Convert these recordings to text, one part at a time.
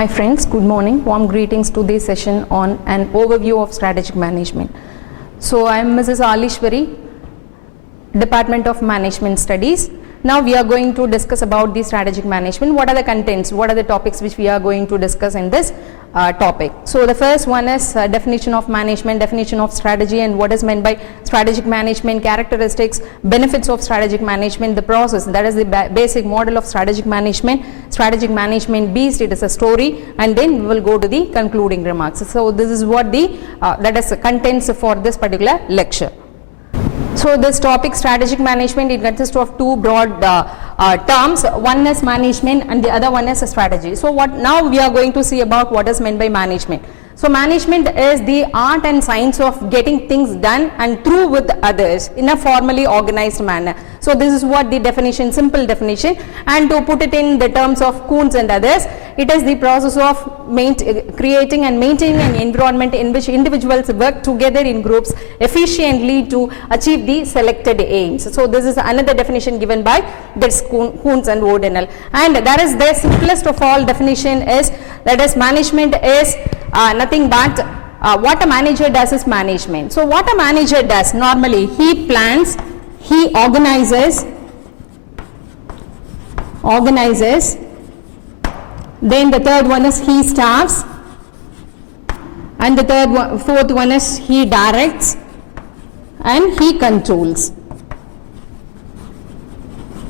Hi friends, good morning. Warm greetings to this session on an overview of strategic management. So I am Mrs. Alishwari, Department of Management Studies. Now we are going to discuss about the strategic management. What are the contents? What are the topics which we are going to discuss in this topic? So the first one is definition of management, definition of strategy, and what is meant by strategic management, characteristics, benefits of strategic management, the process, that is the basic model of strategic management beast, it is a story, and then we will go to the concluding remarks. So this is what the that is the contents for this particular lecture. So this topic strategic management, it consists of two broad terms. One is management and the other one is strategy. So what now we are going to see about what is meant by management. So management is the art and science of getting things done and through with others in a formally organized manner. So this is what the definition, simple definition, and to put it in the terms of Kuhns and others, it is the process of creating and maintaining an environment in which individuals work together in groups efficiently to achieve the selected aims. So this is another definition given by Kuhns and O'Donnell, and that is the simplest of all definition is that is management is nothing but what a manager does is management. So what a manager does normally, he plans, he organizes, then the third one is he staffs, and the fourth one is he directs and he controls.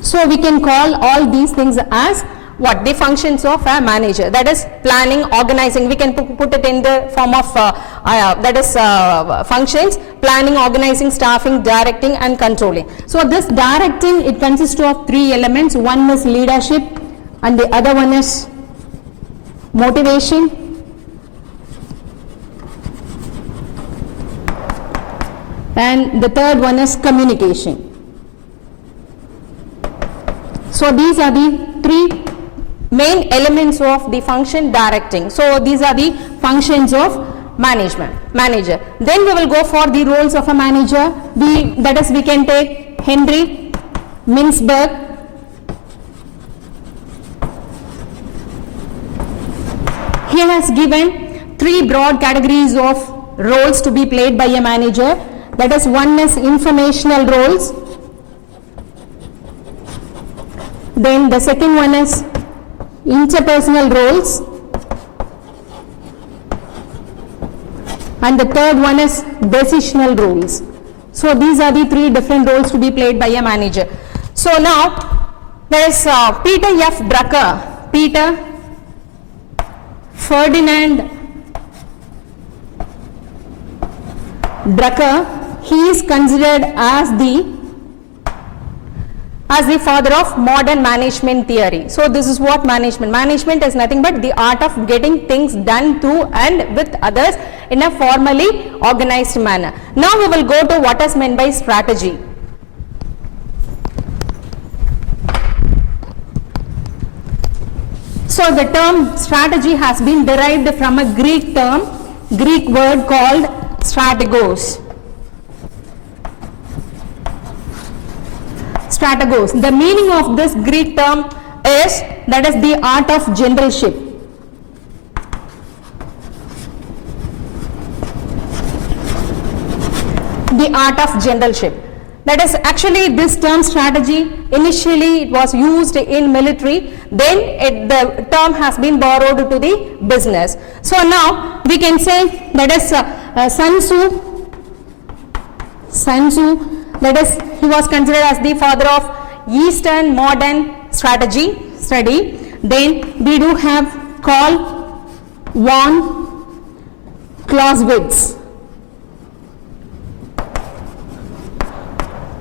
So we can call all these things as what the functions of a manager, that is planning, organizing. We can put it in the form of that is functions: planning, organizing, staffing, directing and controlling. So this directing, it consists of three elements. One is leadership and the other one is motivation, and the third one is communication. So these are the three main elements of the function directing. So these are the functions of manager. Then we will go for the roles of a manager. That is, we can take Henry Mintzberg. He has given three broad categories of roles to be played by a manager. That is, one is informational roles, then the second one is interpersonal roles, and the third one is decisional roles. So these are the three different roles to be played by a manager. So now there is Peter F. Drucker, Peter Ferdinand Drucker. He is considered as the father of modern management theory. So this is what management is nothing but the art of getting things done through and with others in a formally organized manner. Now we will go to what is meant by strategy. So the term strategy has been derived from a Greek word called strategos. The meaning of this Greek term is that is the art of generalship. The art of generalship. That is, actually this term strategy, initially it was used in military, then the term has been borrowed to the business. So now we can say that is Sun Tzu, that is, he was considered as the father of Eastern modern study. Then we do have Karl von Clausewitz.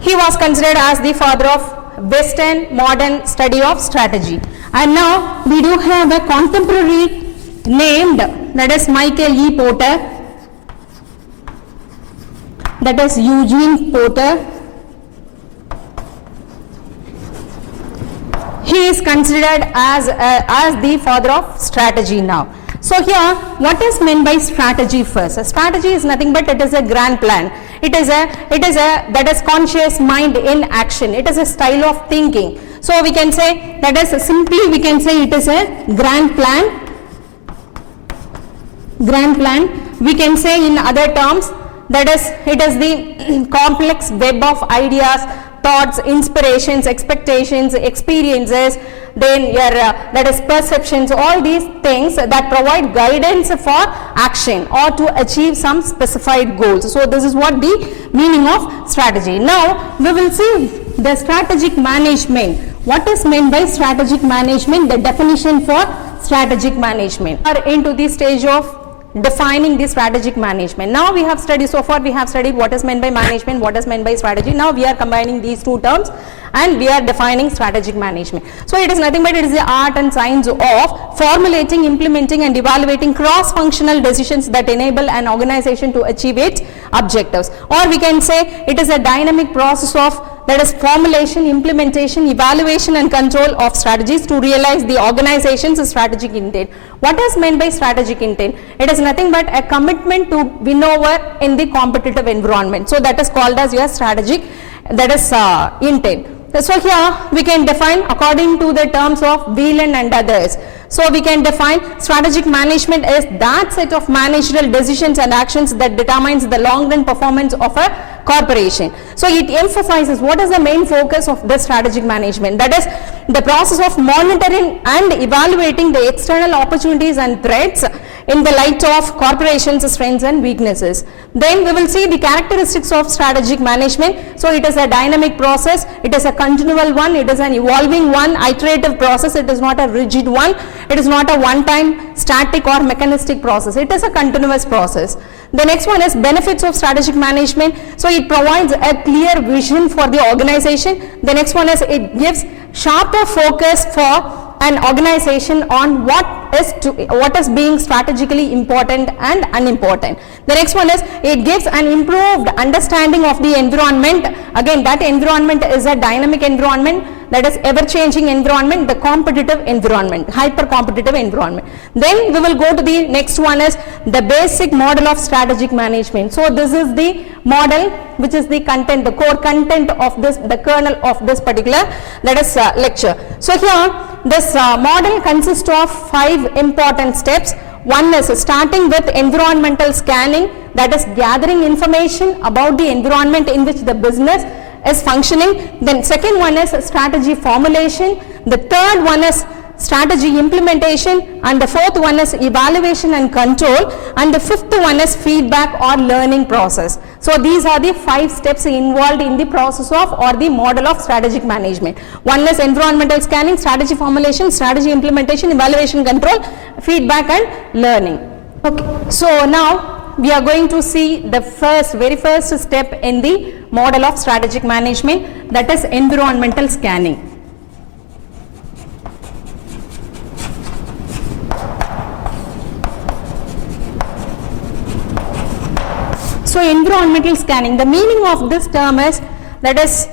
He was considered as the father of Western modern study of strategy. And now we do have a contemporary named, that is Michael E. Porter, that is Eugene Porter. He is considered as the father of strategy now. So here, what is meant by strategy first? A strategy is nothing but it is a grand plan. It is that is conscious mind in action. It is a style of thinking. So we can say that is simply we can say it is a grand plan grand plan, we can say in other terms, that is, it is the complex web of ideas, thoughts, inspirations, expectations, experiences, then your that is perceptions, all these things that provide guidance for action or to achieve some specified goals. So this is what the meaning of strategy. Now we will see the strategic management. What is meant by strategic management? The definition for strategic management. We are into the stage of defining the strategic management. Now we have studied, so far we have studied what is meant by management, what is meant by strategy. Now we are combining these two terms and we are defining strategic management. So it is nothing but it is the art and science of formulating, implementing and evaluating cross-functional decisions that enable an organization to achieve its objectives. Or we can say it is a dynamic process of, that is, formulation, implementation, evaluation and control of strategies to realize the organization's strategic intent. What is meant by strategic intent? It is nothing but a commitment to win over in the competitive environment. So that is called as your strategic, that is intent. So here we can define according to the terms of Whelan and others. So we can define strategic management as that set of managerial decisions and actions that determines the long run performance of a corporation. So it emphasizes what is the main focus of the strategic management, that is the process of monitoring and evaluating the external opportunities and threats in the light of corporations' strengths and weaknesses. Then we will see the characteristics of strategic management. So it is a dynamic process, it is a continual one, it is an evolving one, iterative process, it is not a rigid one, it is not a one-time static or mechanistic process, it is a continuous process. The next one is benefits of strategic management. So it provides a clear vision for the organization. The next one is it gives sharper focus for an organization on what is being strategically important and unimportant. The next one is it gives an improved understanding of the environment. Again, that environment is a dynamic environment, that is ever-changing environment, the competitive environment, hyper-competitive environment. Then we will go to the next one is the basic model of strategic management. So this is the model which is the content, the core content of this, the kernel of this particular, that is lecture. So here this model consists of 5 important steps. One is starting with environmental scanning, that is gathering information about the environment in which the business is functioning. Then second one is strategy formulation. The third one is strategy implementation, and the fourth one is evaluation and control, and the fifth one is feedback or learning process. So these are the 5 steps involved in the process of or the model of strategic management. One is environmental scanning, strategy formulation, strategy implementation, evaluation, control, feedback and learning. Okay, so now we are going to see the very first step in the model of strategic management, that is environmental scanning. So environmental scanning, the meaning of this term is, that is,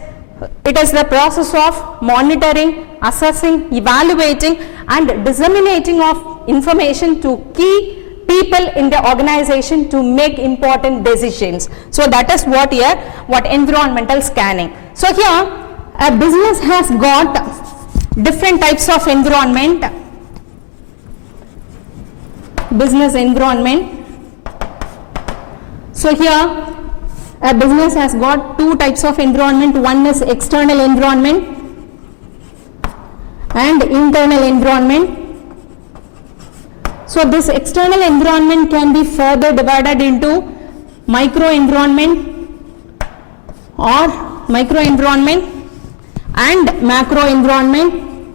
it is the process of monitoring, assessing, evaluating and disseminating of information to key people in the organization to make important decisions. So that is what here, what environmental scanning. So here a business has got different types of environment, business environment. So here a business has got 2 types of environment. One is external environment and internal environment. So this external environment can be further divided into micro environment or micro environment and macro environment,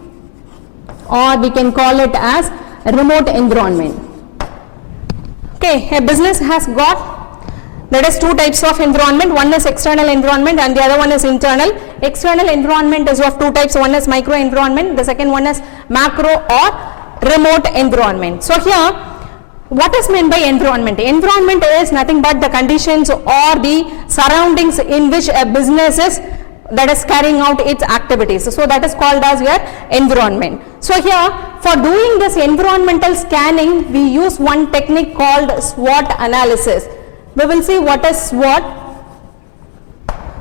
or we can call it as remote environment. Okay, a business has got, that is, 2 types of environment. One is external environment and the other one is internal. External environment is of 2 types. One is micro environment, the second one is macro or remote environment. So here what is meant by environment? Environment is nothing but the conditions or the surroundings in which a business is, that is, carrying out its activities. So that is called as your environment. So here for doing this environmental scanning we use one technique called SWOT analysis. We will see what is SWOT.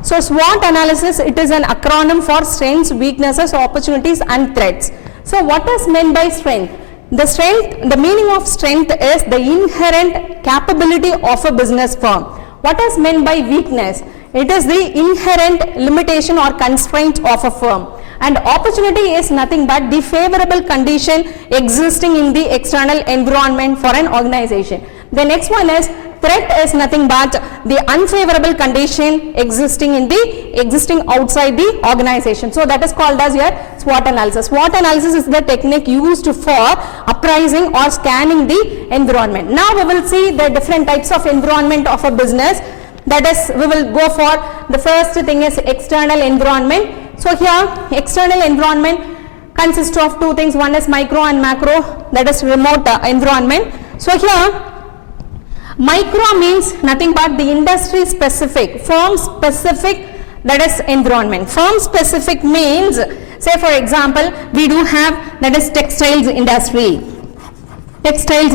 So SWOT analysis, it is an acronym for strengths, weaknesses, opportunities and threats. So what is meant by strength? The meaning of strength is the inherent capability of a business firm. What is meant by weakness? It is the inherent limitation or constraint of a firm. And opportunity is nothing but the favorable condition existing in the external environment for an organization. The next one is threat is nothing but the unfavorable condition existing outside the organization. So that is called as your SWOT analysis. SWOT analysis is the technique used for appraising or scanning the environment. Now we will see the different types of environment of a business. That is, we will go for the first thing is external environment. So here external environment consists of two things. One is micro and macro, that is remote environment. So here micro means nothing but the industry specific, firm specific, that is environment. Firm specific means, say for example, we do have that is textiles industry. Textile,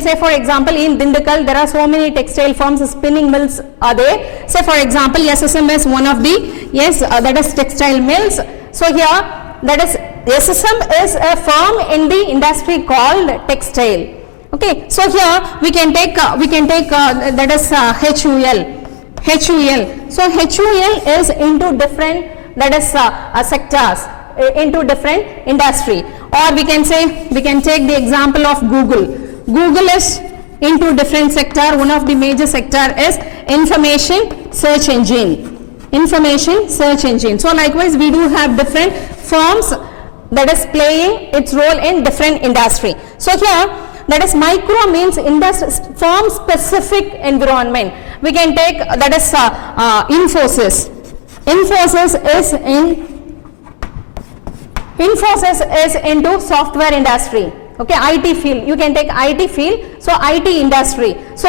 say for example in Dindakal there are so many textile firms, spinning mills are there. Say for example SSM is one of the, that is textile mills. So here that is SSM is a firm in the industry called textile. Okay, so here we can take that is HUL. So HUL is into different, that is sectors, into different industry. Or we can take the example of Google. Google is into different sector. One of the major sector is information search engine. So likewise we do have different firms that is playing its role in different industry. So here that is micro means firm specific environment. We can take that is Infosys. Infosys is into software industry. Okay, IT field. You can take IT field. So IT industry. So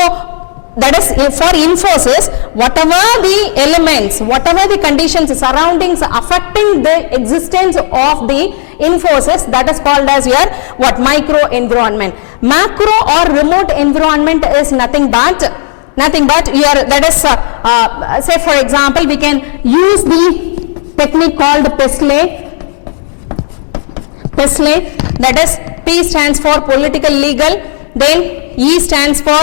that is for Infosys, whatever the elements, whatever the conditions, surroundings affecting the existence of the Infosys, that is called as your micro environment. Macro or remote environment is nothing but your, that is say for example we can use the technique called PESLE, that is P stands for political legal, then E stands for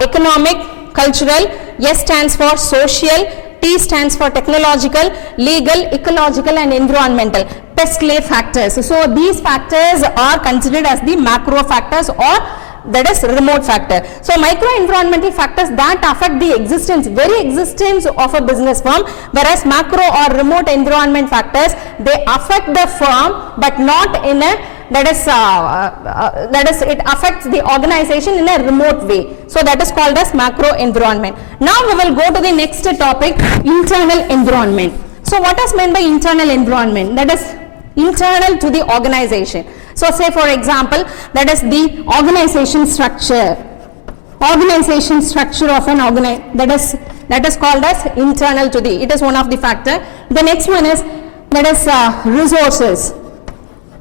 economic cultural, S stands for social, T stands for technological, legal, ecological and environmental. PESLE factors. So these factors are considered as the macro factors or that is remote factor. So micro environmental factors that affect the very existence of a business firm, whereas macro or remote environment factors, they affect the firm but not in a, that is it affects the organization in a remote way. So that is called as macro environment. Now we will go to the next topic, internal environment. So what is meant by internal environment? That is internal to the organization. So say for example, that is the organization structure of an organization, that is called as internal to the, it is one of the factor. The next one is that is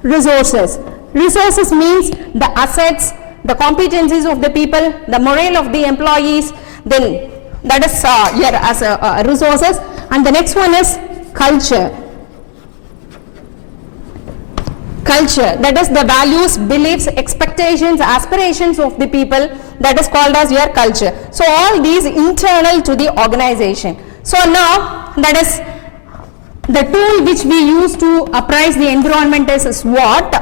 resources means the assets, the competencies of the people, the morale of the employees, then that is here as resources. And the next one is culture, that is the values, beliefs, expectations, aspirations of the people, that is called as your culture. So all these internal to the organization. So now that is the tool which we use to appraise the environment is SWOT.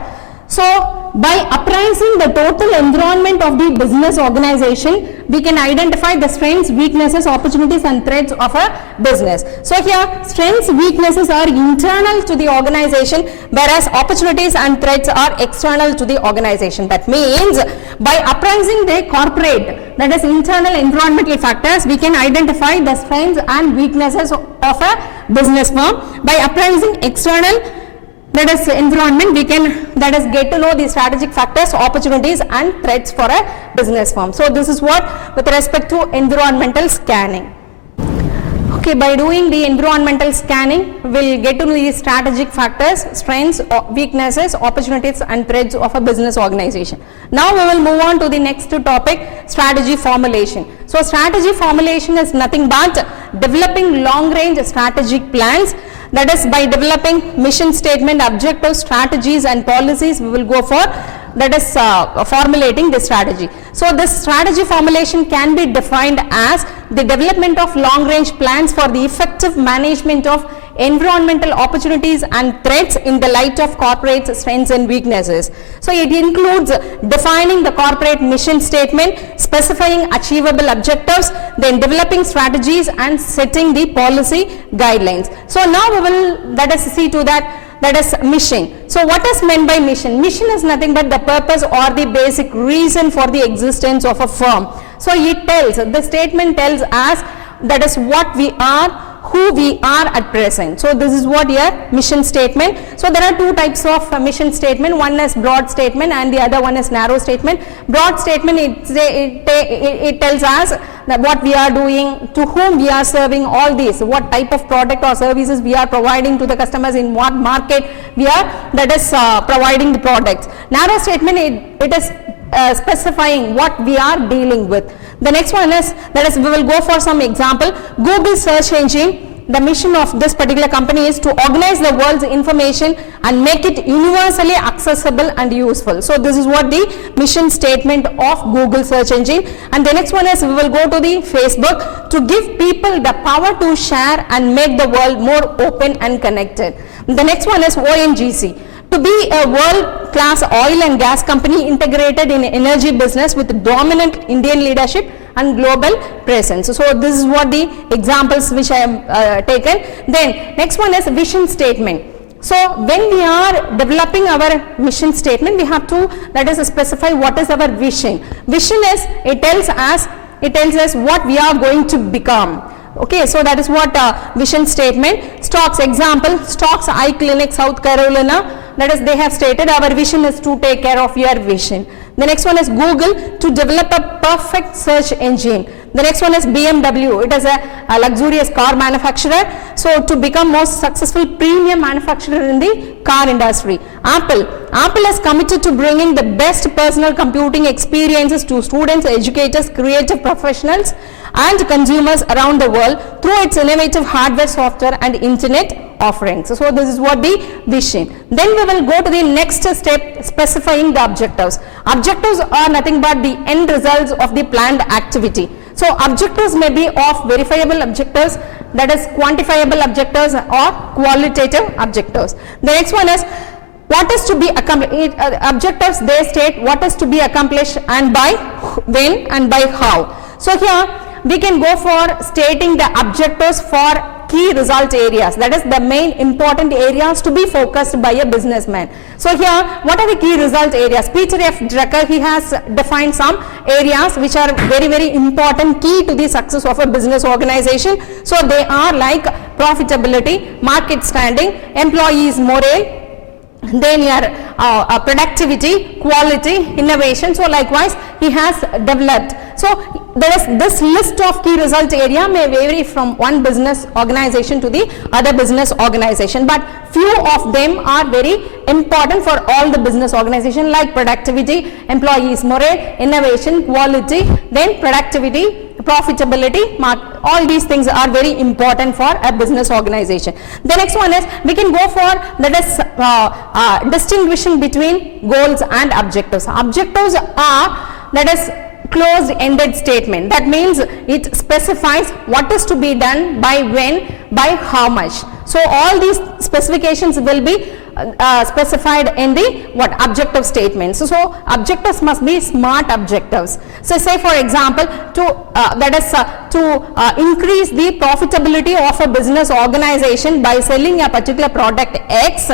So by appraising the total environment of the business organization, we can identify the strengths, weaknesses, opportunities and threats of a business. So here strengths, weaknesses are internal to the organization, whereas opportunities and threats are external to the organization. That means by appraising the corporate, that is internal environmental factors, we can identify the strengths and weaknesses of a business firm. By appraising external, that is environment, we can get to know the strategic factors, opportunities and threats for a business firm. So this is what with respect to environmental scanning. Okay, by doing the environmental scanning, we'll get to know the strategic factors, strengths, weaknesses, opportunities and threats of a business organization. Now we will move on to the next topic, strategy formulation. So strategy formulation is nothing but developing long range strategic plans. That is, by developing mission statement, objectives, strategies and policies, we will go for, that is, formulating this strategy. So this strategy formulation can be defined as the development of long range plans for the effective management of environmental opportunities and threats in the light of corporate strengths and weaknesses. So it includes defining the corporate mission statement, specifying achievable objectives, then developing strategies and setting the policy guidelines. So now we will, let us see to that is mission. So what is meant by mission? Mission is nothing but the purpose or the basic reason for the existence of a firm. So it tells, the statement tells us that is what we are, who we are at present. So this is what your mission statement. So there are two types of mission statement. One is broad statement and the other one is narrow statement. Broad statement, it tells us that what we are doing, to whom we are serving, all these, what type of product or services we are providing to the customers, in what market we are, that is providing the products. Narrow statement, it is specifying what we are dealing with. The next one is, that is, we will go for some example. Google search engine, the mission of this particular company is to organize the world's information and make it universally accessible and useful. So this is what the mission statement of Google search engine. And the next one is, we will go to the Facebook, to give people the power to share and make the world more open and connected. The next one is ONGC, to be a world-class oil and gas company integrated in energy business with dominant Indian leadership and global presence. So this is what the examples which I have taken. Then next one is vision statement. So when we are developing our mission statement, we have to, that is, specify what is our vision. Vision is, it tells us what we are going to become. Okay, so that is what vision statement. Stocks, example, Stocks Eye Clinic, South Carolina, that is, they have stated our vision is to take care of your vision. The next one is Google, to develop a perfect search engine. The next one is BMW, it is a luxurious car manufacturer, so to become most successful premium manufacturer in the car industry. Apple is committed to bringing the best personal computing experiences to students, educators, creative professionals and consumers around the world through its innovative hardware, software and internet offerings. So this is what the vision. Then we will go to the next step, specifying the objectives. Objectives are nothing but the end results of the planned activity. So objectives may be of verifiable objectives, that is quantifiable objectives, or qualitative objectives. The next one is, what is to be accomplished. Objectives, they state what is to be accomplished and by when and by how. So here we can go for stating the objectives for key result areas, that is the main important areas to be focused by a businessman. So here, what are the key result areas? Peter F. Drucker, he has defined some areas which are very, very important, key to the success of a business organization. So they are like profitability, market standing, employees morale, then your productivity, quality, innovation. So likewise he has developed. So there is this list of key result area may vary from one business organization to the other business organization, but few of them are very important for all the business organization, like productivity, employees morale, innovation, quality, then productivity, profitability, all these things are very important for a business organization. The next one is, we can go for, that is distinguishing between goals and objectives. Objectives are, that is, closed-ended statement. That means it specifies what is to be done, by when, by how much. So all these specifications will be specified in the objective statements. So objectives must be smart objectives. So say for example, to increase the profitability of a business organization by selling a particular product X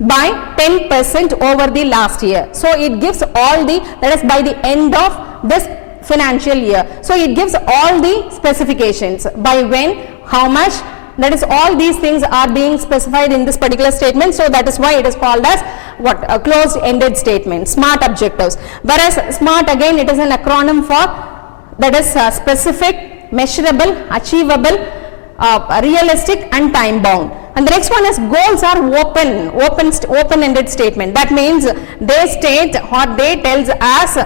by 10% over the last year. So it gives all the, that is by the end of this financial year. So it gives all the specifications, by when, how much, that is all these things are being specified in this particular statement. So that is why it is called as a closed-ended statement, smart objectives. Whereas SMART, again, it is an acronym for, that is specific, measurable, achievable, realistic and time bound. And the next one is goals are open-ended statement. That means they state or they tells us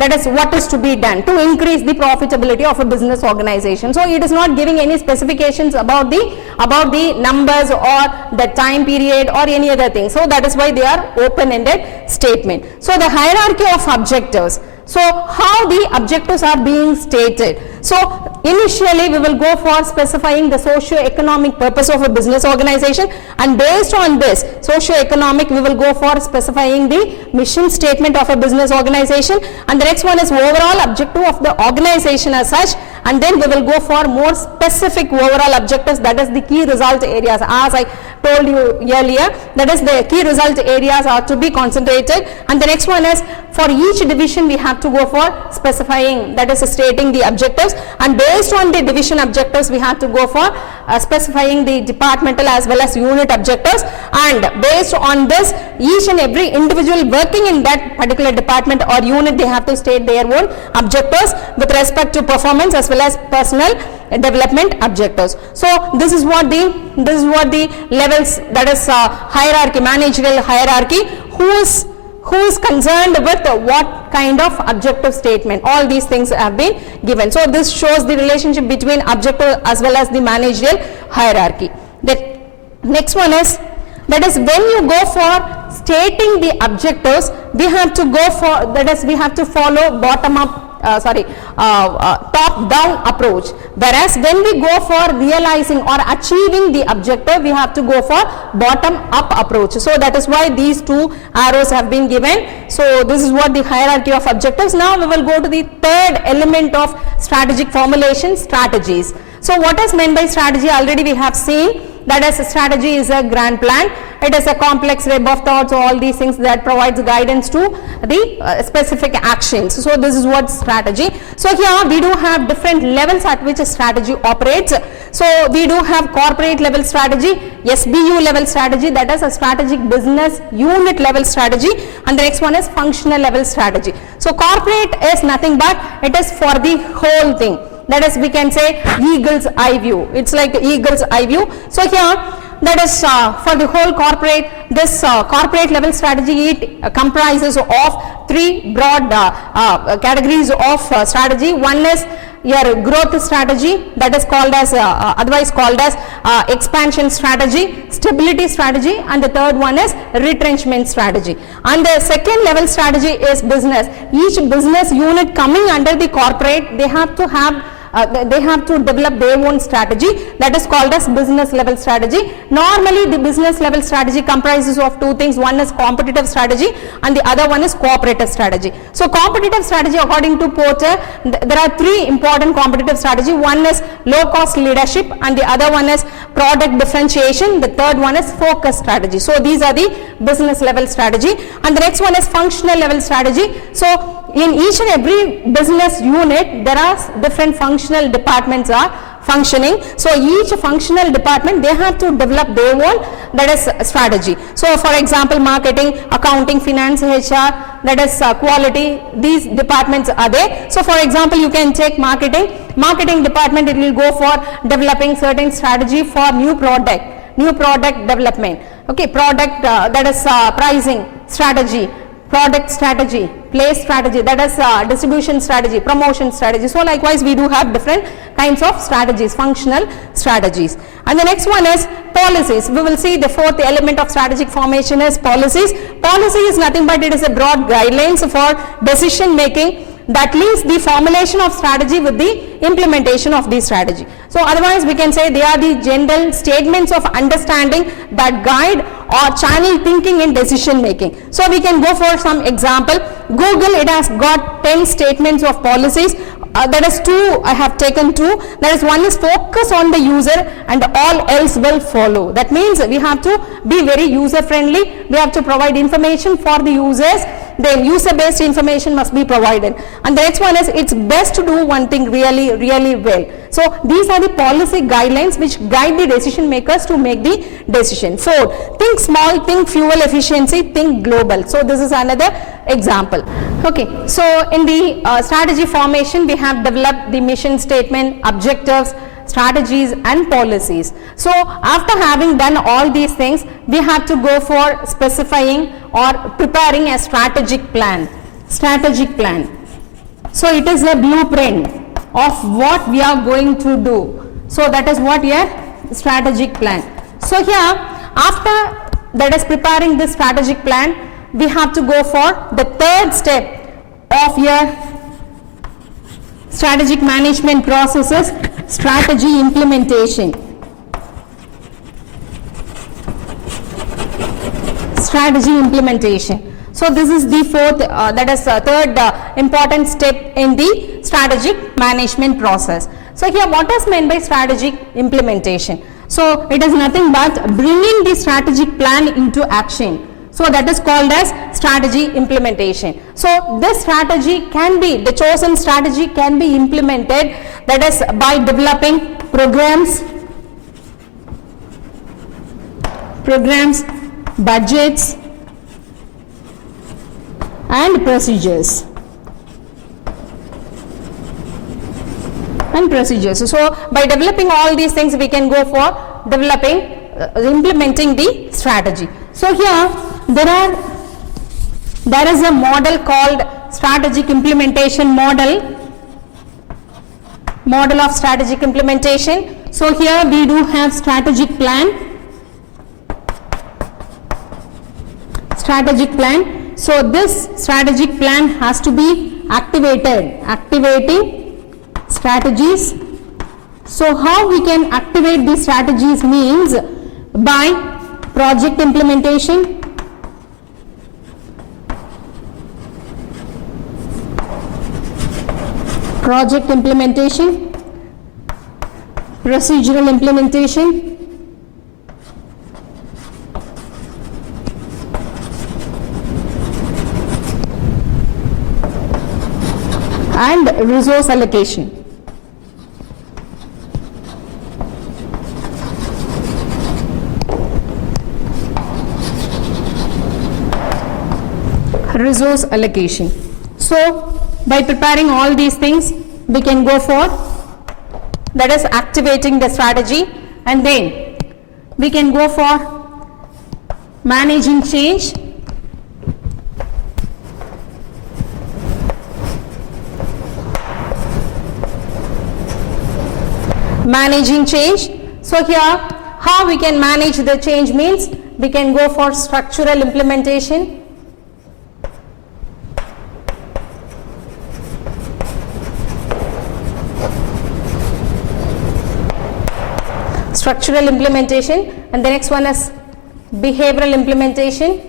that is what is to be done to increase the profitability of a business organization. So it is not giving any specifications about the numbers or the time period or any other thing. So that is why they are open-ended statement. So the hierarchy of objectives. So how the objectives are being stated. So initially we will go for specifying the socio-economic purpose of a business organization, and based on this socio-economic we will go for specifying the mission statement of a business organization, and the next one is overall objective of the organization as such, and then we will go for more specific overall objectives, that is the key result areas. As I told you earlier, that is the key result areas are to be concentrated, and the next one is for each division we have to go for specifying, that is stating the objectives, and based on the division objectives we have to go for specifying the departmental as well as unit objectives, and based on this each and every individual working in that particular department or unit they have to state their own objectives with respect to performance as well as personal development objectives. So this is what the levels, that is hierarchy, managerial hierarchy, who is concerned with what kind of objective statement. All these things have been given. So this shows the relationship between objective as well as the managerial hierarchy. The next one is, that is when you go for stating the objectives, we have to go for, that is we have to follow bottom up top down approach, whereas when we go for realizing or achieving the objective we have to go for bottom up approach. So that is why these two arrows have been given. So this is what the hierarchy of objectives. Now we will go to the third element of strategic formulation, strategies. So what is meant by strategy? Already we have seen that as a strategy is a grand plan. It is a complex web of thoughts, all these things that provides guidance to the specific actions. So this is what strategy. So here we do have different levels at which a strategy operates. So we do have corporate level strategy, SBU level strategy, that is a strategic business unit level strategy, and the next one is functional level strategy. So corporate is nothing but it is for the whole thing. That is, we can say eagle's eye view. It's like eagle's eye view. So here, that is for the whole corporate, this corporate level strategy, it comprises of three broad categories of strategy. One is your growth strategy, that is called as otherwise called as expansion strategy, stability strategy, and the third one is retrenchment strategy. And the second level strategy is business. Each business unit coming under the corporate, they have to develop their own strategy, that is called as business level strategy. Normally the business level strategy comprises of two things. One is competitive strategy and the other one is cooperative strategy. So competitive strategy, according to Porter, there are three important competitive strategy. One is low cost leadership, and the other one is product differentiation, the third one is focus strategy. So these are the business level strategy, and the next one is functional level strategy. So in each and every business unit there are different functional departments are functioning. So each functional department, they have to develop their own, that is strategy. So for example, marketing, accounting, finance, HR, that is quality, these departments are there. So for example, you can take marketing department, it will go for developing certain strategy for new product development. Okay, product that is pricing strategy, product strategy, place strategy, that is distribution strategy, promotion strategy. So likewise we do have different kinds of strategies, functional strategies. And the next one is policies. We will see the fourth element of strategic formation is policies. Policy is nothing but it is a broad guidelines for decision making that links the formulation of strategy with the implementation of the strategy. So otherwise we can say they are the general statements of understanding that guide or channel thinking in decision making. So we can go for some example. Google, it has got 10 statements of policies. That is two, I have taken two. That is, one is focus on the user and all else will follow. That means we have to be very user friendly. We have to provide information for the users. Then user based information must be provided. And the next one is, it's best to do one thing really, really well. So these are the policy guidelines which guide the decision makers to make the decision. 4, think small, think fuel efficiency, think global. So this is another example. Okay, so in the strategy formation, we have developed the mission statement, objectives, strategies and policies. So after having done all these things, we have to go for specifying or preparing a strategic plan. Strategic plan. So it is a blueprint of what we are going to do. So that is what your strategic plan. So here, after that is preparing this strategic plan, we have to go for the third step of your strategic management processes, strategy implementation. Strategy implementation. So this is the fourth, third important step in the strategic management process. So here, what is meant by strategic implementation? So it is nothing but bringing the strategic plan into action. So that is called as strategy implementation. So this strategy can be, the chosen strategy can be implemented, that is by developing programs, budgets and procedures. So by developing all these things, we can go for developing, implementing the strategy. So here there is a model called strategic implementation model of strategic implementation. So here we do have strategic plan. So this strategic plan has to be activating strategies. So how we can activate these strategies means by project implementation, procedural implementation, and resource allocation. So by preparing all these things, we can go for, that is activating the strategy, and then we can go for managing change, So here, how we can manage the change means we can go for structural implementation, and the next one is behavioral implementation,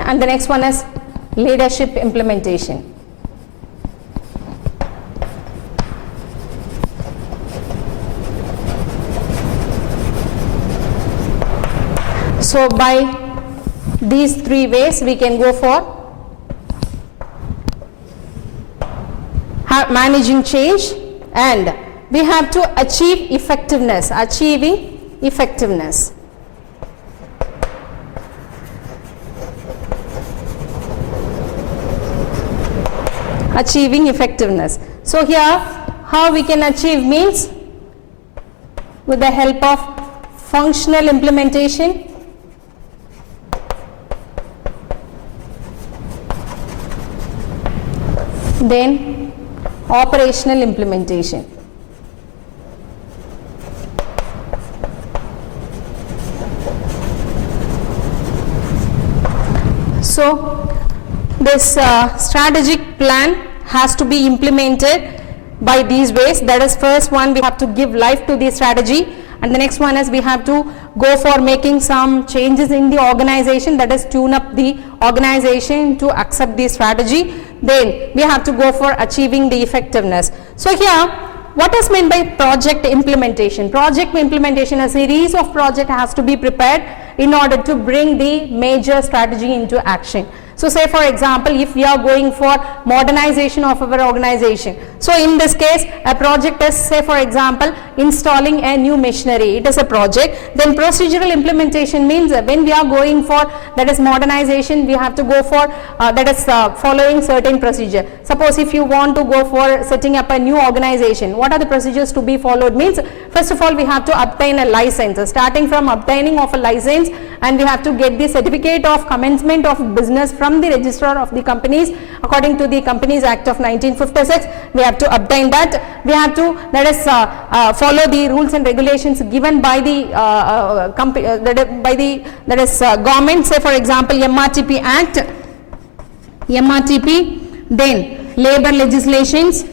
and the next one is leadership implementation. So by these three ways we can go for managing change, and we have to achieve effectiveness, achieving effectiveness. So here, how we can achieve means with the help of functional implementation, then operational implementation. So this strategic plan has to be implemented by these ways. That is, first one, we have to give life to the strategy, and the next one is we have to go for making some changes in the organization, that is tune up the organization to accept the strategy. Then we have to go for achieving the effectiveness. So here, what is meant by project implementation? Project implementation, a series of projects has to be prepared in order to bring the major strategy into action. So say for example, if we are going for modernization of our organization, so in this case a project is, say for example, installing a new machinery, it is a project. Then procedural implementation means when we are going for, that is modernization, we have to go for that is following certain procedure. Suppose if you want to go for setting up a new organization, what are the procedures to be followed? Means first of all we have to obtain a license, starting from obtaining of a license, and we have to get the certificate of commencement of business from the registrar of the companies according to the Companies Act of 1956. We have to obtain that. We have to, that is follow the rules and regulations given by the government. Say for example MRTP Act, MRTP, then labor legislations,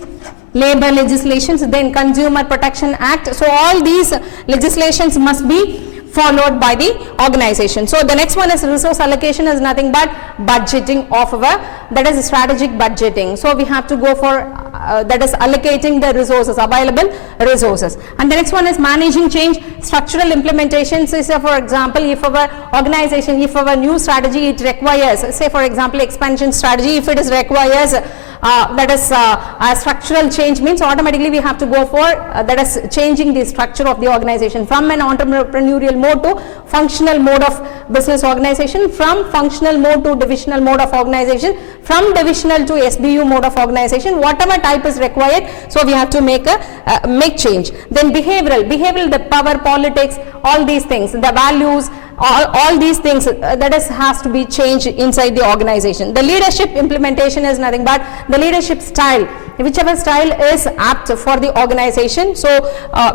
then Consumer Protection Act. So all these legislations must be followed by the organization. So the next one is resource allocation, is nothing but budgeting of our, that is strategic budgeting. So we have to go for that is allocating the resources, available resources. And the next one is managing change, structural implementation. So say for example, if our organization, if our new strategy, it requires, say for example expansion strategy, if it is requires that is a structural change, means automatically we have to go for that is changing the structure of the organization from an entrepreneurial mode to functional mode of business organization, from functional mode to divisional mode of organization, from divisional to SBU mode of organization, whatever type is required. So we have to make a make change. Then behavioral, the power, politics, all these things, the values, all these things that is has to be changed inside the organization. The leadership implementation is nothing but the leadership style, whichever style is apt for the organization. So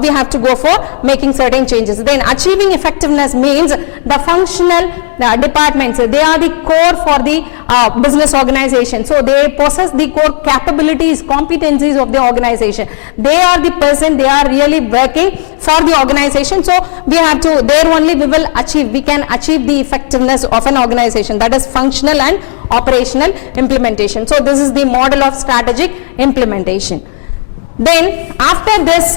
we have to go for making certain changes. Then achieving effectiveness means the functional departments, they are the core for the business organization. So they possess the core capabilities, competencies of the organization. They are the person, they are really working for the organization. So we have to, there only we will achieve, we can achieve the effectiveness of an organization, that is functional and operational implementation. So this is the model of strategic implementation. Then after this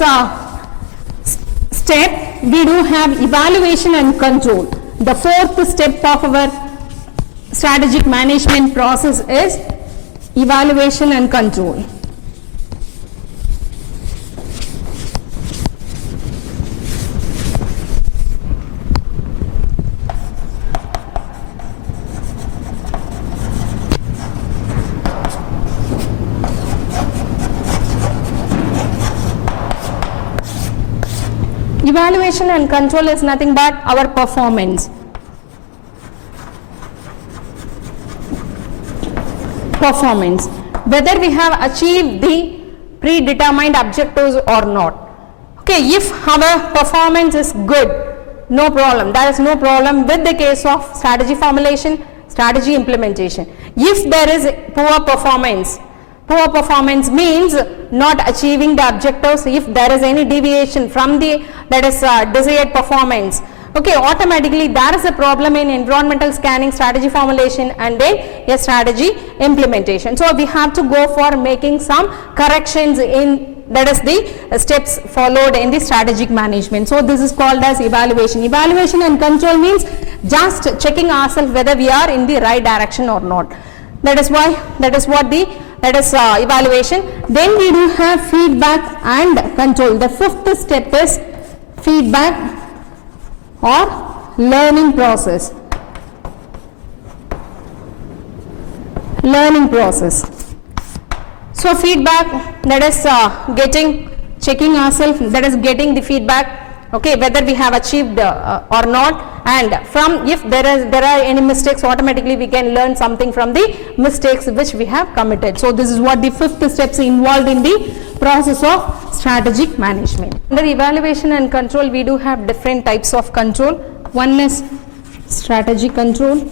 step, we do have evaluation and control. The fourth step of our strategic management process is evaluation and control. Evaluation and control is nothing but our performance. Whether we have achieved the predetermined objectives or not. Okay, if our performance is good, no problem, there is no problem with the case of strategy formulation, strategy implementation. If there is poor performance means not achieving the objectives. If there is any deviation from the that is desired performance, okay, automatically there is a problem in environmental scanning, strategy formulation, and then a strategy implementation. So we have to go for making some corrections in, that is the steps followed in the strategic management. So this is called as evaluation. Evaluation and control means just checking ourselves whether we are in the right direction or not. That is what the evaluation. Then we do have feedback and control. The fifth step is feedback or learning process. So feedback, that is checking ourselves, that is getting the feedback, okay, whether we have achieved or not, and from if there are any mistakes, automatically we can learn something from the mistakes which we have committed. So this is what the fifth steps involved in the process of strategic management. Under evaluation and control, we do have different types of control. One is strategic control,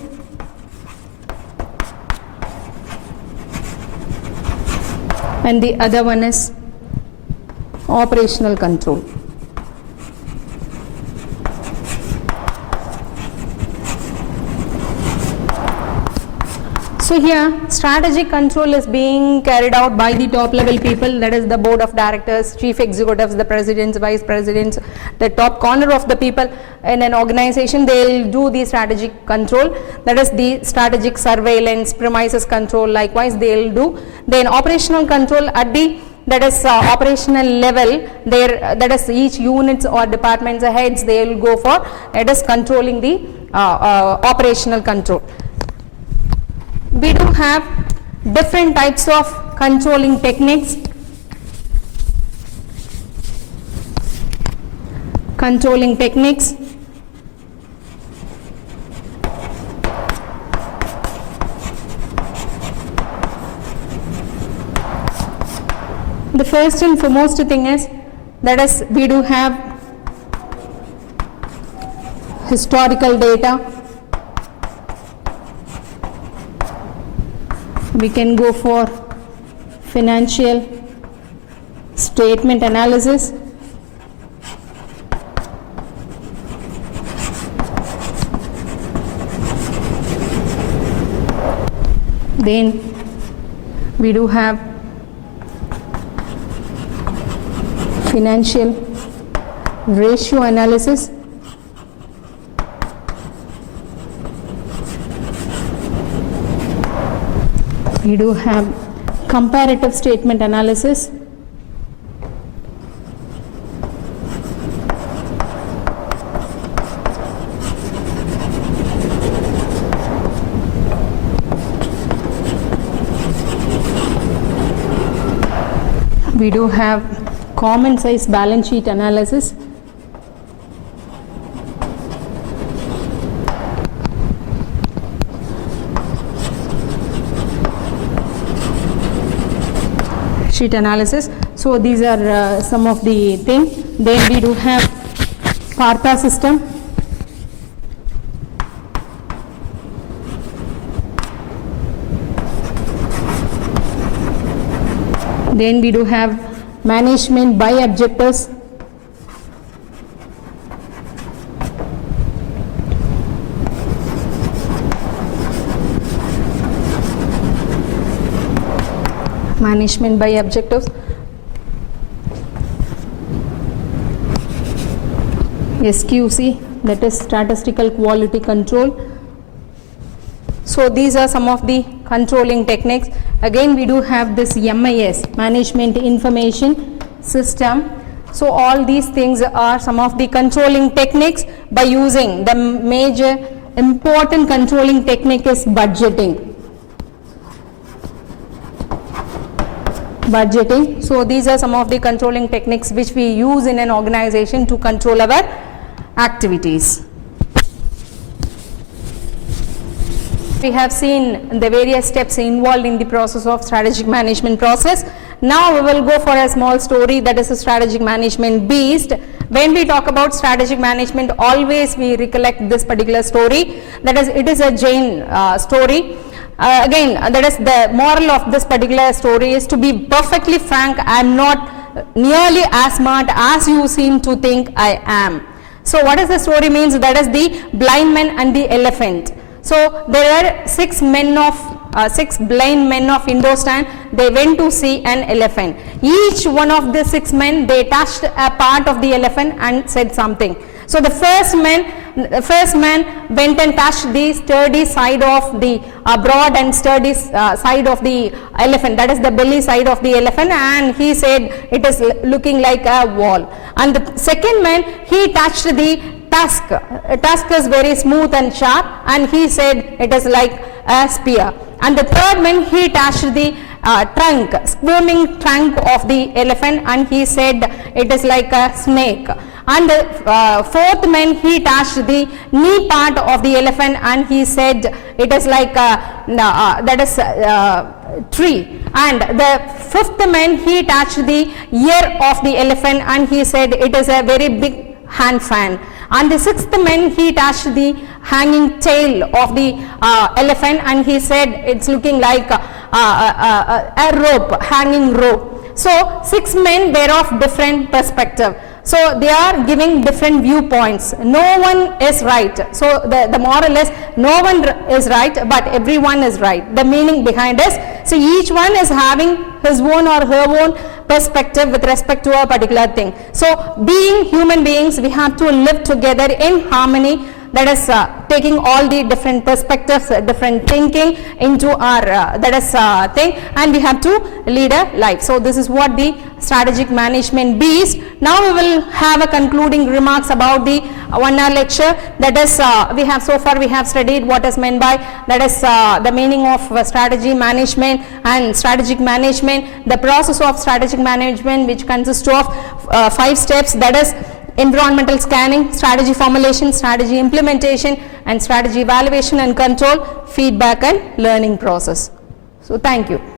and the other one is operational control. So here strategic control is being carried out by the top level people, that is the board of directors, chief executives, the presidents, vice presidents, the top corner of the people in an organization. They'll do the strategic control, that is the strategic surveillance, premises control. Likewise they'll do then operational control at the operational level. There, that is each units or departments heads, they will go for it is controlling the operational control. We do have different types of controlling techniques. Controlling techniques. The first and foremost thing is, that is we do have historical data. We can go for financial statement analysis. Then we do have financial ratio analysis. We do have comparative statement analysis. We do have common size balance sheet analysis. Sheet analysis. So these are some of the things. Then we do have Partha system. Then we do have management by objectives. Management by objectives. SQC, that is statistical quality control. So these are some of the controlling techniques. Again we do have this MIS, management information system. So all these things are some of the controlling techniques. By using the major important controlling technique is budgeting. Budgeting. So these are some of the controlling techniques which we use in an organization to control our activities. We have seen the various steps involved in the process of strategic management process. Now we will go for a small story, that is a strategic management beast. When we talk about strategic management, always we recollect this particular story, that is it is a Jain story. Again, that is the moral of this particular story is, to be perfectly frank, I am not nearly as smart as you seem to think I am. So what does the story means? That is the blind man and the elephant. So there were six blind men of Hindustan. They went to see an elephant. Each one of the six men, they touched a part of the elephant and said something. So the first man went and touched the sturdy side of the broad and sturdy side of the elephant, that is the belly side of the elephant, and he said it is looking like a wall. And the second man, he touched the tusk. Tusk is very smooth and sharp, and he said it is like a spear. And the third man, he touched the trunk, squirming trunk of the elephant, and he said it is like a snake. And the fourth man, he touched the knee part of the elephant, and he said it is like a tree. And the fifth man, he touched the ear of the elephant, and he said it is a very big hand fan. And the sixth man, he touched the hanging tail of the elephant, and he said it's looking like a rope, hanging rope. So 6 men were of different perspective. So they are giving different viewpoints. No one is right. So the moral is no one is right, but everyone is right. The meaning behind is, so each one is having his own or her own perspective with respect to a particular thing. So being human beings, we have to live together in harmony. That is taking all the different perspectives, different thinking into our thing, and we have to lead a life. So this is what the strategic management is. Now we will have a concluding remarks about the 1 hour lecture. That is we have studied what is meant by, that is the meaning of strategy management and strategic management, the process of strategic management, which consists of 5 steps, that is environmental scanning, strategy formulation, strategy implementation, and strategy evaluation and control, feedback and learning process. So thank you.